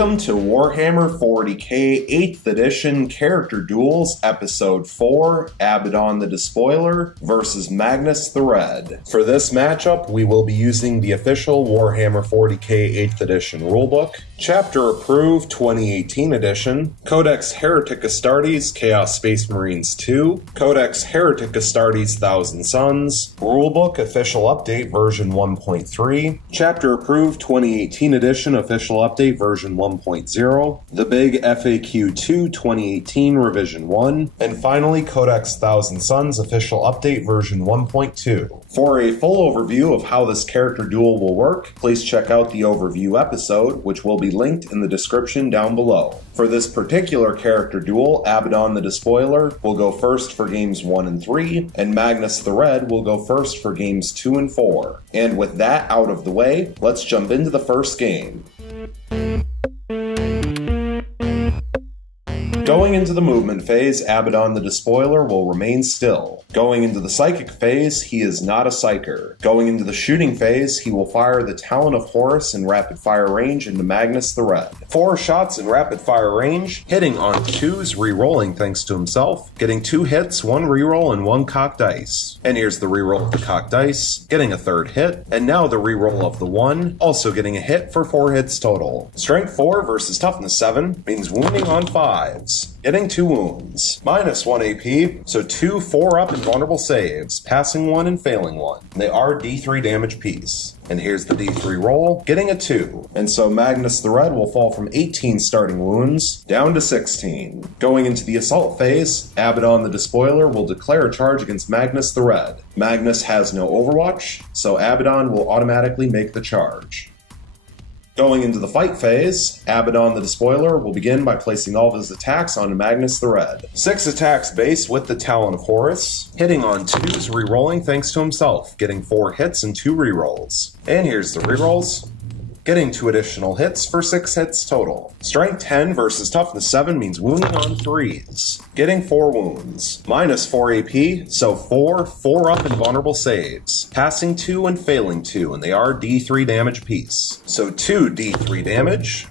Welcome to Warhammer 40k 8th edition Character Duels, Episode 4, Abaddon the Despoiler versus Magnus the Red. For this matchup, we will be using the official Warhammer 40k 8th edition rulebook, Chapter Approved 2018 edition, Codex Heretic Astartes Chaos Space Marines 2, Codex Heretic Astartes Thousand Suns, Rulebook Official Update version 1.3, Chapter Approved 2018 edition Official Update version 1.0, the Big FAQ 2 2018 revision 1, and finally Codex Thousand Suns Official Update version 1.2. For a full overview of how this character duel will work, please check out the overview episode, which will be linked in the description down below. For this particular character duel, Abaddon the Despoiler will go first for games 1 and 3, and Magnus the Red will go first for games 2 and 4. And with that out of the way, let's jump into the first game. Going into the movement phase, Abaddon the Despoiler will remain still. Going into the psychic phase, he is not a psyker. Going into the shooting phase, he will fire the Talon of Horus in rapid fire range into Magnus the Red. 4 shots in rapid fire range, hitting on 2s, re-rolling thanks to himself, getting 2 hits, 1 re-roll, and 1 cocked dice. And here's the re-roll of the cocked dice, getting a 3rd hit, and now the re-roll of the 1, also getting a hit for 4 hits total. Strength 4 versus Toughness 7 means wounding on 5s. Getting 2 wounds, minus 1 AP, so 2 4-up invulnerable saves, passing 1 and failing 1. They are D3 damage piece. And here's the D3 roll, getting a 2. And so Magnus the Red will fall from 18 starting wounds down to 16. Going into the assault phase, Abaddon the Despoiler will declare a charge against Magnus the Red. Magnus has no overwatch, so Abaddon will automatically make the charge. Going into the fight phase, Abaddon the Despoiler will begin by placing all of his attacks onto Magnus the Red. 6 attacks base with the Talon of Horus, hitting on 2s, re-rolling thanks to himself, getting 4 hits and 2 re-rolls. And here's the re-rolls. Getting 2 additional hits for 6 hits total. Strength 10 versus Toughness 7 means wounding on 3s. Getting 4 wounds. Minus 4 AP, so 4 4-up invulnerable saves. Passing 2 and failing 2, and they are D3 damage piece. So 2 D3 damage,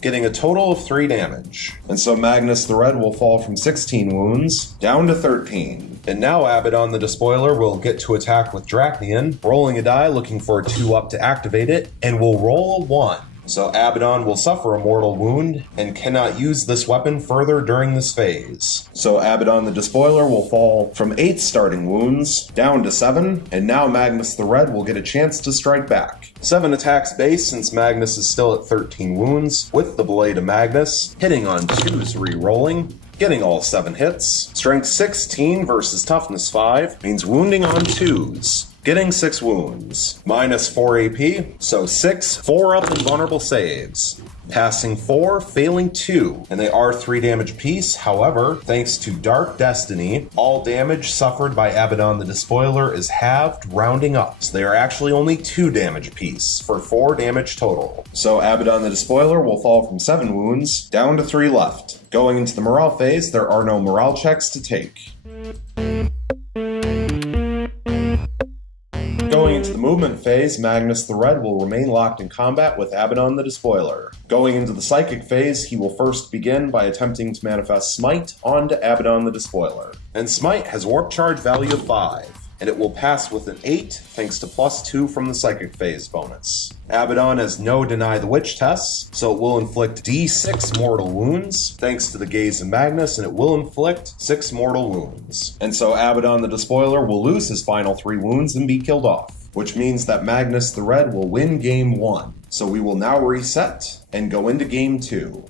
getting a total of 3 damage. And so Magnus the Red will fall from 16 wounds down to 13. And now Abaddon the Despoiler will get to attack with Drachion, rolling a die looking for a 2-up to activate it, and will roll a 1. So Abaddon will suffer a mortal wound and cannot use this weapon further during this phase. So Abaddon the Despoiler will fall from 8 starting wounds down to 7, and now Magnus the Red will get a chance to strike back. 7 attacks base since Magnus is still at 13 wounds, with the Blade of Magnus, hitting on 2s, re-rolling, getting all 7 hits. Strength 16 versus Toughness 5 means wounding on 2s. Getting 6 wounds, minus 4 AP, so 6 4-up invulnerable saves. Passing 4, failing 2, and they are 3 damage piece. However, thanks to Dark Destiny, all damage suffered by Abaddon the Despoiler is halved, rounding up. So they are actually only 2 damage piece for 4 damage total. So Abaddon the Despoiler will fall from 7 wounds down to 3 left. Going into the morale phase, there are no morale checks to take. Going into the movement phase, Magnus the Red will remain locked in combat with Abaddon the Despoiler. Going into the psychic phase, he will first begin by attempting to manifest Smite onto Abaddon the Despoiler. And Smite has warp charge value of 5, and it will pass with an 8 thanks to +2 from the psychic phase bonus. Abaddon has no Deny the Witch tests, so it will inflict D6 mortal wounds thanks to the Gaze of Magnus, and it will inflict 6 mortal wounds. And so Abaddon the Despoiler will lose his final 3 wounds and be killed off, which means that Magnus the Red will win game 1. So we will now reset and go into game 2.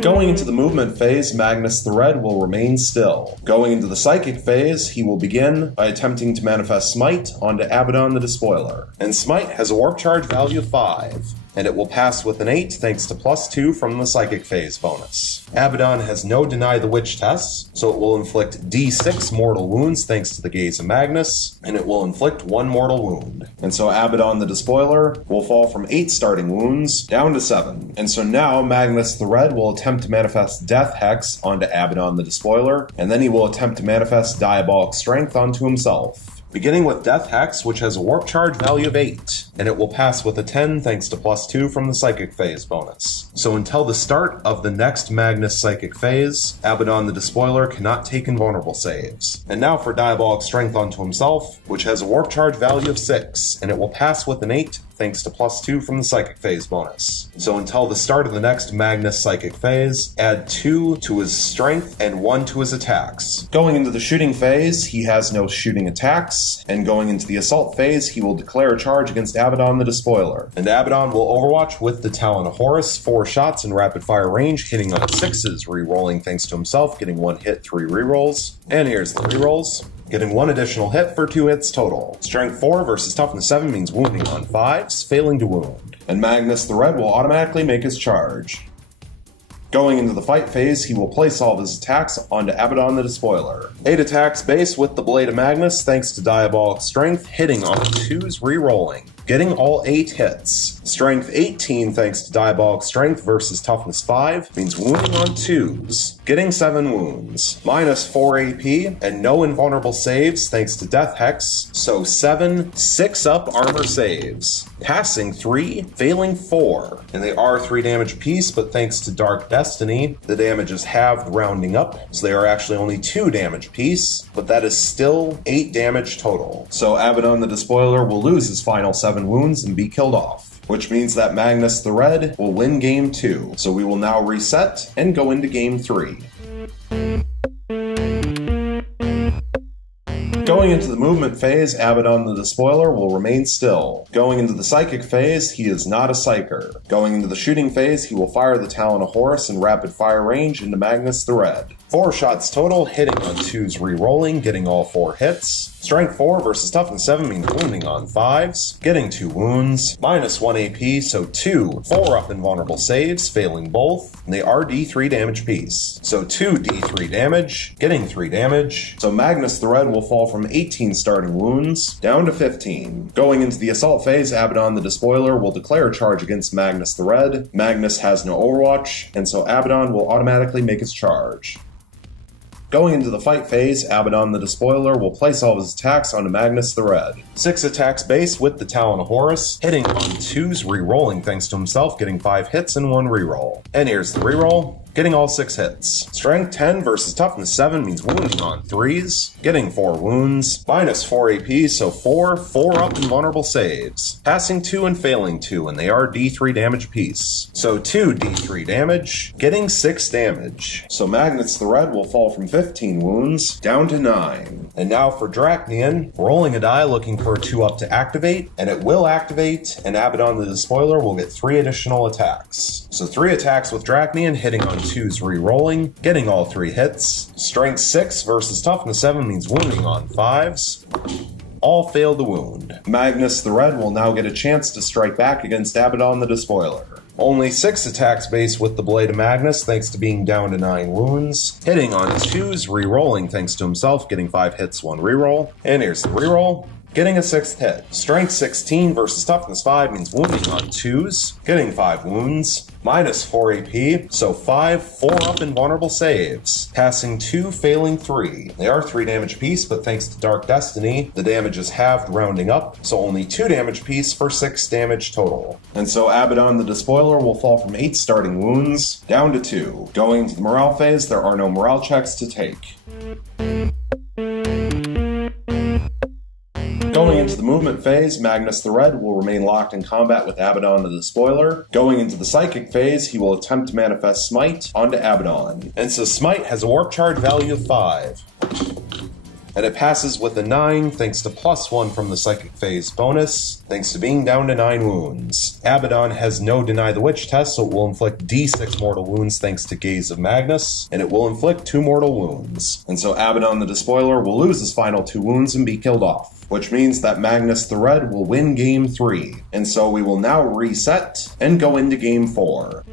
Going into the movement phase, Magnus the Red will remain still. Going into the psychic phase, he will begin by attempting to manifest Smite onto Abaddon the Despoiler. And Smite has a warp charge value of 5, and it will pass with an 8 thanks to +2 from the psychic phase bonus. Abaddon has no Deny the Witch tests, so it will inflict D6 mortal wounds thanks to the Gaze of Magnus, and it will inflict 1 mortal wound. And so Abaddon the Despoiler will fall from 8 starting wounds down to 7. And so now Magnus the Red will attempt to manifest Death Hex onto Abaddon the Despoiler, and then he will attempt to manifest Diabolic Strength onto himself. beginning with Death Hex, which has a warp charge value of 8, and it will pass with a 10 thanks to +2 from the Psychic Phase bonus. So until the start of the next Magnus Psychic Phase, Abaddon the Despoiler cannot take invulnerable saves. And now for Diabolic Strength onto himself, which has a warp charge value of 6, and it will pass with an 8 thanks to +2 from the Psychic Phase bonus. So until the start of the next Magnus Psychic Phase, add 2 to his strength and 1 to his attacks. Going into the shooting phase, he has no shooting attacks, and going into the assault phase, he will declare a charge against Abaddon the Despoiler. And Abaddon will overwatch with the Talon of Horus, 4 shots in rapid fire range, hitting on 6s, re-rolling thanks to himself, getting 1 hit, 3 re-rolls. And here's the re-rolls. Getting 1 additional hit for 2 hits total. Strength 4 versus Toughness 7 means wounding on 5s, failing to wound. And Magnus the Red will automatically make his charge. Going into the fight phase, he will place all of his attacks onto Abaddon the Despoiler. 8 attacks base with the Blade of Magnus thanks to Diabolic Strength, hitting on 2s, re-rolling. Getting all 8 hits. Strength 18 thanks to Diabolic Strength versus Toughness 5 means wounding on 2s. Getting 7 wounds. Minus 4 AP and no invulnerable saves thanks to Death Hex, so 7 6-up armor saves. Passing 3, failing 4. And they are 3 damage apiece, but thanks to Dark Destiny, the damage is halved rounding up, so they are actually only 2 damage apiece, but that is still 8 damage total. So Abaddon the Despoiler will lose his final 7 wounds and be killed off, which means that Magnus the Red will win game 2. So we will now reset and go into game 3. Going into the movement phase, Abaddon the Despoiler will remain still. Going into the psychic phase, he is not a psyker. Going into the shooting phase, he will fire the Talon of Horus in rapid fire range into Magnus the Red. 4 shots total, hitting on 2s, re-rolling, getting all 4 hits. Strength 4 versus Toughness 7 means wounding on 5s, getting 2 wounds. Minus 1 AP, so 2 4-up invulnerable saves, failing both, and they are D3 damage apiece. So 2 D3 damage, getting 3 damage. So Magnus the Red will fall from 18 starting wounds down to 15. Going into the assault phase, Abaddon the Despoiler will declare a charge against Magnus the Red. Magnus has no overwatch, and so Abaddon will automatically make his charge. Going into the fight phase, Abaddon the Despoiler will place all of his attacks onto Magnus the Red. 6 attacks base with the Talon of Horus, hitting on 2s, re-rolling thanks to himself, getting 5 hits and 1 re-roll. And here's the re-roll. Getting all 6 hits. Strength 10 versus Toughness 7 means wounding on 3s, getting 4 wounds. Minus 4 AP, so 4 4-up invulnerable saves. Passing 2 and failing 2, and they are D3 damage apiece. So 2 D3 damage, getting 6 damage. So Magnus the Red will fall from 15 wounds down to 9. And now for Dracnian, rolling a die looking for a 2-up to activate, and it will activate, and Abaddon the Despoiler will get 3 additional attacks. So 3 attacks with Dracnian, hitting on 2s, re-rolling, getting all 3 hits. Strength 6 versus Toughness 7 means wounding on 5s. All fail to wound. Magnus the Red will now get a chance to strike back against Abaddon the Despoiler. Only 6 attacks base with the Blade of Magnus thanks to being down to 9 wounds. Hitting on 2s, re-rolling thanks to himself, getting 5 hits, 1 re-roll. And here's the re-roll. Getting a 6th hit. Strength 16 versus Toughness 5 means wounding on 2s, getting 5 wounds. Minus 4 AP, so 5 4-up invulnerable saves. Passing 2, failing 3. They are 3 damage apiece, but thanks to Dark Destiny, the damage is halved rounding up, so only 2 damage apiece for 6 damage total. And so Abaddon the Despoiler will fall from 8 starting wounds down to 2. Going into the morale phase, there are no morale checks to take. Going into the movement phase, Magnus the Red will remain locked in combat with Abaddon the Despoiler. Going into the psychic phase, he will attempt to manifest Smite onto Abaddon. And so Smite has a warp charge value of 5. And it passes with a 9 thanks to +1 from the psychic phase bonus, thanks to being down to 9 wounds. Abaddon has no Deny the Witch test, so it will inflict D6 mortal wounds thanks to Gaze of Magnus, and it will inflict 2 mortal wounds. And so Abaddon the Despoiler will lose his final 2 wounds and be killed off, which means that Magnus the Red will win game 3. And so we will now reset and go into game 4.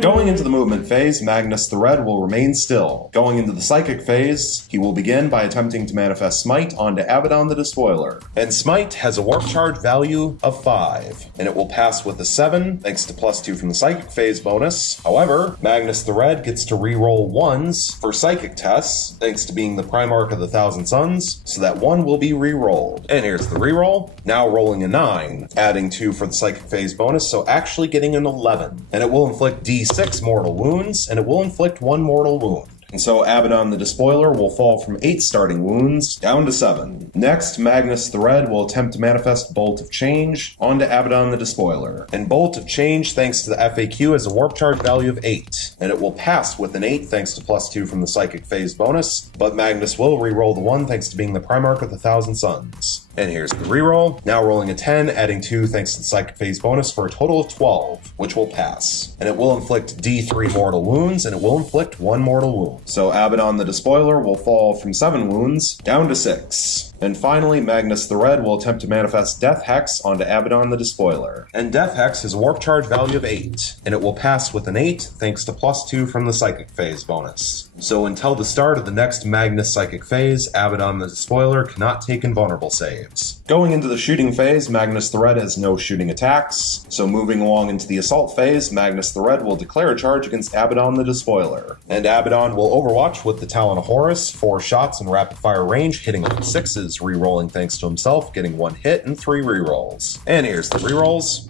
Going Going into the movement phase, Magnus the Red will remain still. Going into the psychic phase, he will begin by attempting to manifest Smite onto Abaddon the Despoiler. And Smite has a warp charge value of 5, and it will pass with a 7 thanks to +2 from the psychic phase bonus. However, Magnus the Red gets to reroll 1s for psychic tests thanks to being the Primarch of the Thousand Suns, so that 1 will be rerolled. And here's the reroll, now rolling a 9, adding 2 for the psychic phase bonus, so actually getting an 11. And it will inflict D6 mortal wounds, and it will inflict 1 mortal wound. And so Abaddon the Despoiler will fall from 8 starting wounds down to 7. Next, Magnus the Red will attempt to manifest Bolt of Change onto Abaddon the Despoiler. And Bolt of Change, thanks to the FAQ, has a warp charge value of 8. And it will pass with an 8 thanks to +2 from the psychic phase bonus, but Magnus will reroll the 1 thanks to being the Primarch of the Thousand Suns. And here's the reroll, now rolling a 10, adding 2 thanks to the psychic phase bonus for a total of 12, which will pass. And it will inflict D3 mortal wounds, and it will inflict 1 mortal wound. So Abaddon the Despoiler will fall from 7 wounds down to 6. And finally, Magnus the Red will attempt to manifest Death Hex onto Abaddon the Despoiler. And Death Hex has a warp charge value of 8, and it will pass with an 8 thanks to +2 from the psychic phase bonus. So until the start of the next Magnus psychic phase, Abaddon the Despoiler cannot take invulnerable saves. Going into the shooting phase, Magnus the Red has no shooting attacks, so moving along into the assault phase, Magnus the Red will declare a charge against Abaddon the Despoiler. And Abaddon will overwatch with the Talon of Horus, 4 shots in rapid fire range, hitting on 6s, re-rolling thanks to himself, getting 1 hit and 3 re-rolls. And here's the re-rolls.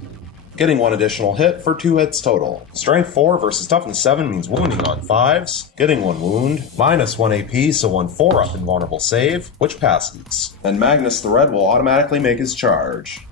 Getting 1 additional hit for 2 hits total. Strength 4 versus Toughness 7 means wounding on 5s, getting 1 wound, -1 AP, so 1 4-up invulnerable save, which passes. And Magnus the Red will automatically make his charge.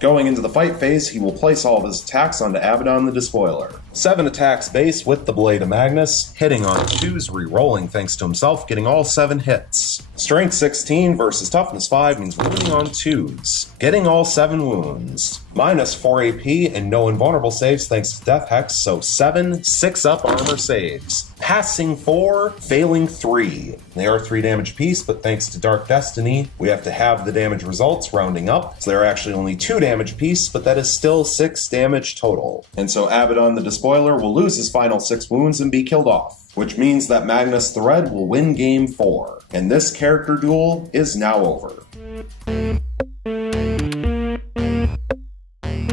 Going into the fight phase, he will place all of his attacks onto Abaddon the Despoiler. 7 attacks base with the Blade of Magnus, hitting on 2s, re-rolling thanks to himself, getting all 7 hits. Strength 16 versus Toughness 5 means wounding on 2s, getting all 7 wounds. -4 AP and no invulnerable saves thanks to Death Hex, so 7 6-up armor saves. Passing 4, failing 3. They are 3 damage apiece, but thanks to Dark Destiny, we have to have the damage results rounding up, so they're actually only 2 damage apiece, but that is still 6 damage total. And so Abaddon the Despoiler will lose his final 6 wounds and be killed off, which means that Magnus the Red will win game 4, and this character duel is now over.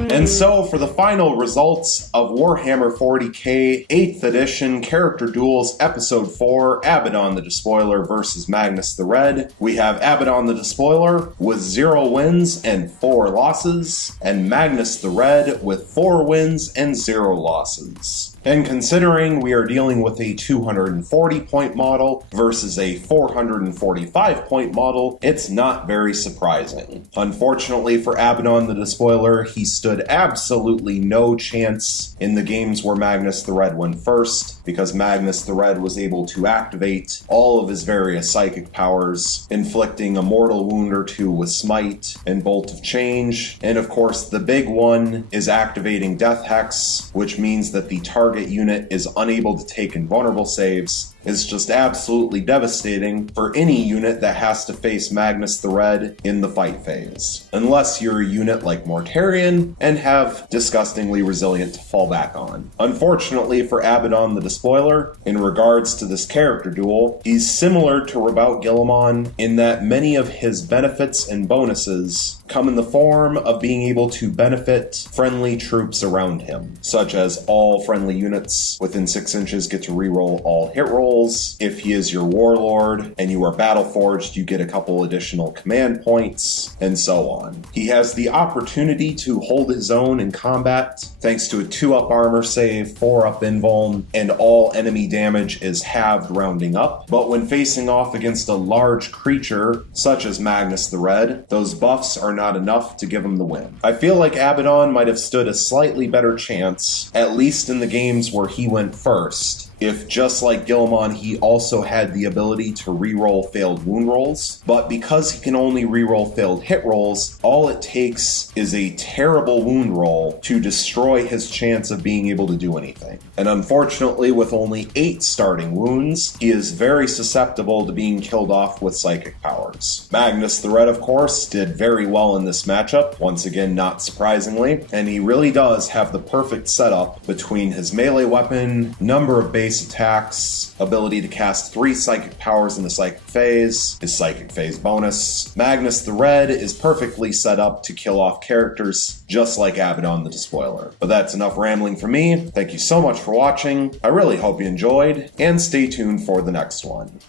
And so, for the final results of Warhammer 40k 8th edition Character Duels Episode 4, Abaddon the Despoiler versus Magnus the Red, we have Abaddon the Despoiler with 0 wins and 4 losses, and Magnus the Red with 4 wins and 0 losses. And considering we are dealing with a 240-point model versus a 445-point model, it's not very surprising. Unfortunately for Abaddon the Despoiler, he stood absolutely no chance in the games where Magnus the Red went first, because Magnus the Red was able to activate all of his various psychic powers, inflicting a mortal wound or 2 with Smite and Bolt of Change, and of course the big one is activating Death Hex, which means that the target unit is unable to take invulnerable saves. Is just absolutely devastating for any unit that has to face Magnus the Red in the fight phase. Unless you're a unit like Mortarion and have Disgustingly Resilient to fall back on. Unfortunately for Abaddon the Despoiler, in regards to this character duel, he's similar to Rabout Guilliman in that many of his benefits and bonuses come in the form of being able to benefit friendly troops around him, such as all friendly units within 6 inches get to reroll all hit rolls. If he is your warlord and you are battle forged, you get a couple additional command points, and so on. He has the opportunity to hold his own in combat thanks to a 2-up armor save, 4-up invuln, and all enemy damage is halved rounding up. But when facing off against a large creature such as Magnus the Red, those buffs are not enough to give him the win. I feel like Abaddon might have stood a slightly better chance, at least in the games where he went first, if just like Guilliman, he also had the ability to reroll failed wound rolls. But because he can only reroll failed hit rolls, all it takes is a terrible wound roll to destroy his chance of being able to do anything. And unfortunately, with only 8 starting wounds, he is very susceptible to being killed off with psychic powers. Magnus the Red, of course, did very well well in this matchup, once again not surprisingly, and he really does have the perfect setup between his melee weapon, number of base attacks, ability to cast 3 psychic powers in the psychic phase, his psychic phase bonus. Magnus the Red is perfectly set up to kill off characters just like Abaddon the Despoiler. But that's enough rambling from me. Thank you so much for watching. I really hope you enjoyed, and stay tuned for the next one.